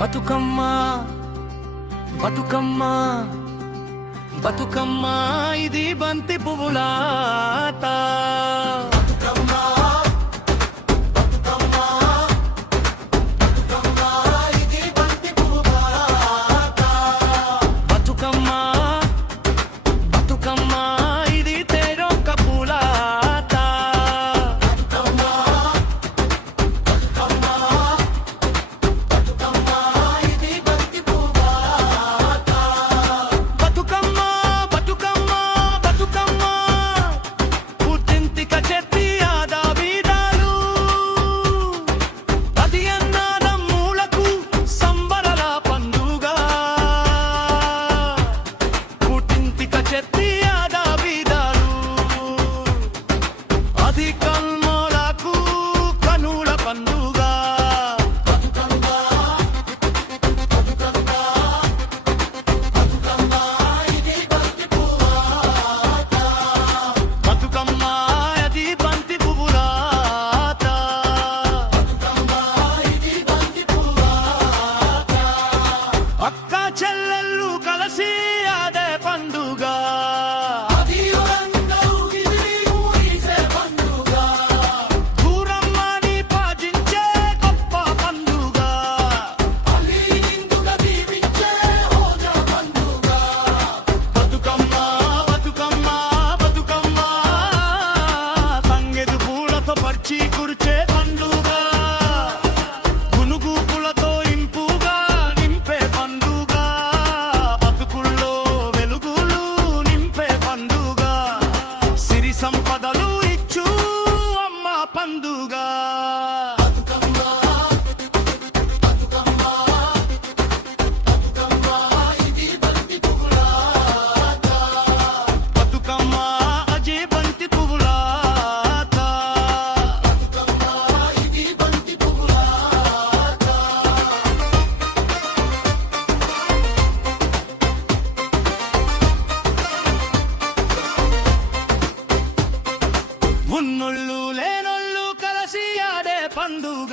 బతుకమ్మ బతుకమ్మ బతుకమ్మ ఇది బంతి పువ్వులాట. బతుకమ్మ బతుకమ్మ ఇది తేరొక్క పూలాట. బతుకమ్మ బతుకమ్మ బతుకమ్మ పుట్టింటిక చెట్టి ఆదాబీదాలు అది అన్నాదమ్ములకు సంబరల పండుగ. పుట్టింటిక చెట్టి ఆదాబీదాలు అది కల్మలకు కనుల పండుగ. బతుకమ్మ అది బంతి పువ్వులాట. అక్క చెల్లెళ్ళు కలిసి అదే పండుగ. దూరమ్మని పాజించే గొప్ప పండుగ. బతుకమ్మ బతుకమ్మ బతుకమ్మ తంగెడు పూలతో పర్చి కురిచే పండుగ. గునుగు పూలతో ఇంపుగా నింపే పండుగ. బతుకుల్లో వెలుగులు నింపే పండుగ. సిరి సంపదలు ఇచ్చు అమ్మ పండుగ. బతుకమ్మ అజే బంతి పువ్వులాట. ఉన్నోళ్ళు లేనోళ్ళు కలిసి ఆడే పండుగ.